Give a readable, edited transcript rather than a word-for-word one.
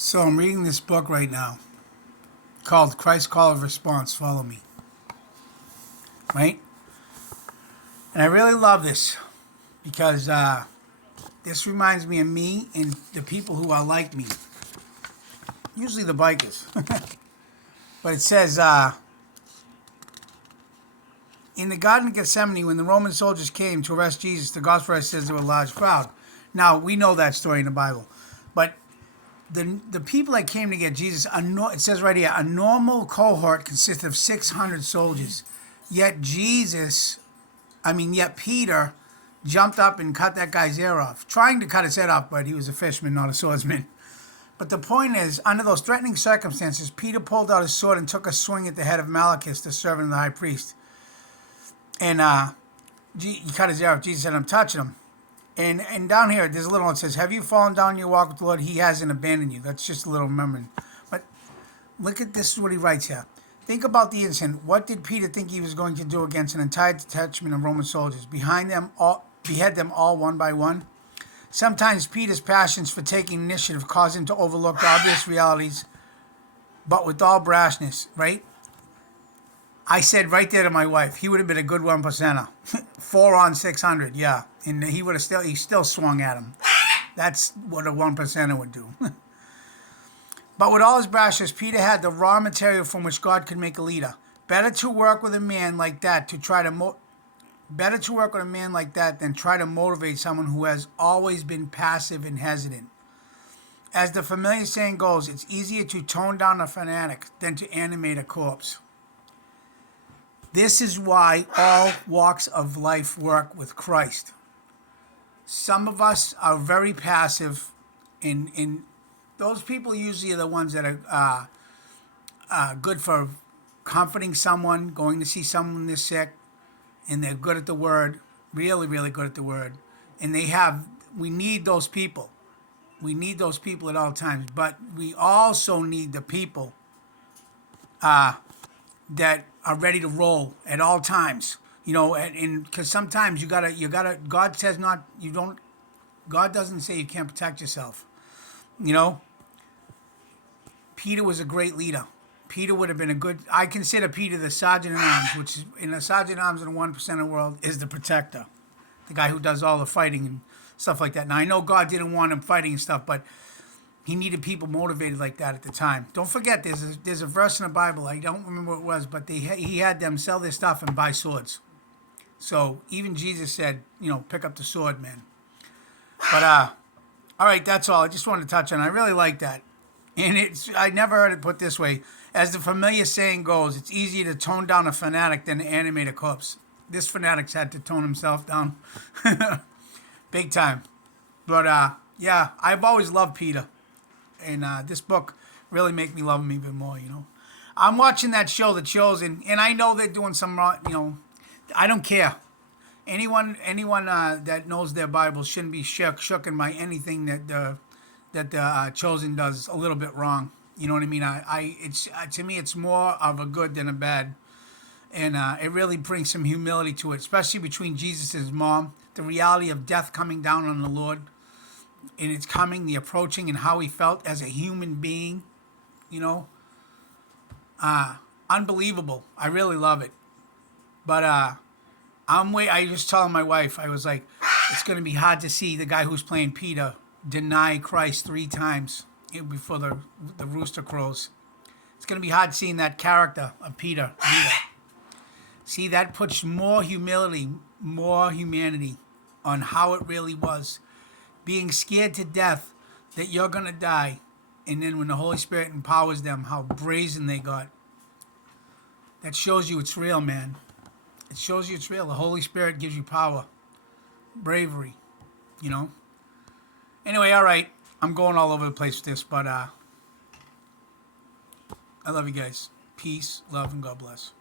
So I'm reading this book right now called Christ's Call of Response. Follow me, right? And I really love this because this reminds me of me and the people who are like me. Usually the bikers. But it says, in the Garden of Gethsemane, when the Roman soldiers came to arrest Jesus, the gospel writer says there were a large crowd. Now, we know that story in the Bible. But the people that came to get Jesus, it says right here, a normal cohort consisted of 600 soldiers. Yet Peter jumped up and cut that guy's ear off. Trying to cut his head off, but he was a fisherman, not a swordsman. But the point is, under those threatening circumstances, Peter pulled out his sword and took a swing at the head of Malchus, the servant of the high priest. And he cut his ear off. Jesus said, I'm touching him. And down here, there's a little one that says, have you fallen down in your walk with the Lord? He hasn't abandoned you. That's just a little remembering. But look at this, is what he writes here. Think about the incident. What did Peter think he was going to do against an entire detachment of Roman soldiers? Behead them all one by one? Sometimes Peter's passions for taking initiative cause him to overlook obvious realities, but with all brashness, right? I said right there to my wife, he would have been a good 1%er. 4 on 600, yeah. And he still swung at him. That's what a 1%er would do. But with all his brashness, Peter had the raw material from which God could make a leader. Better to work with a man like that than try to motivate someone who has always been passive and hesitant. As the familiar saying goes, it's easier to tone down a fanatic than to animate a corpse. This is why all walks of life work with Christ. Some of us are very passive, and those people usually are the ones that are good for comforting someone, going to see someone that's sick, and they're good at the word, really, really good at the word. And we need those people. We need those people at all times, but we also need the people that are ready to roll at all times. You know, and because sometimes you gotta. God says not. You don't. God doesn't say you can't protect yourself. You know. Peter was a great leader. Peter would have been a good. I consider Peter the sergeant at arms, which is in the sergeant at arms in the 1% world is the protector, the guy who does all the fighting and stuff like that. Now I know God didn't want him fighting and stuff, but he needed people motivated like that at the time. Don't forget, there's a verse in the Bible. I don't remember what it was, but he had them sell their stuff and buy swords. So even Jesus said, pick up the sword, man. But all right, that's all. I just wanted to touch on it. I really like that. And I never heard it put this way. As the familiar saying goes, it's easier to tone down a fanatic than to animate a corpse. This fanatic's had to tone himself down. Big time. But yeah, I've always loved Peter. And this book really made me love him even more, I'm watching that show, The Chosen, and I know they're doing some wrong, I don't care. Anyone that knows their Bible shouldn't be shooken by anything that the Chosen does a little bit wrong. You know what I mean? To me, it's more of a good than a bad. And it really brings some humility to it, especially between Jesus and his mom. The reality of death coming down on the Lord. And it's coming, the approaching, and how he felt as a human being. Unbelievable. I really love it. But I just telling my wife, I was like, it's going to be hard to see the guy who's playing Peter deny Christ 3 times before the rooster crows. It's going to be hard seeing that character of Peter. See, that puts more humility, more humanity on how it really was. Being scared to death that you're going to die. And then when the Holy Spirit empowers them, how brazen they got. That shows you it's real, man. It shows you it's real. The Holy Spirit gives you power. Bravery. Anyway, all right. I'm going all over the place with this, but I love you guys. Peace, love, and God bless.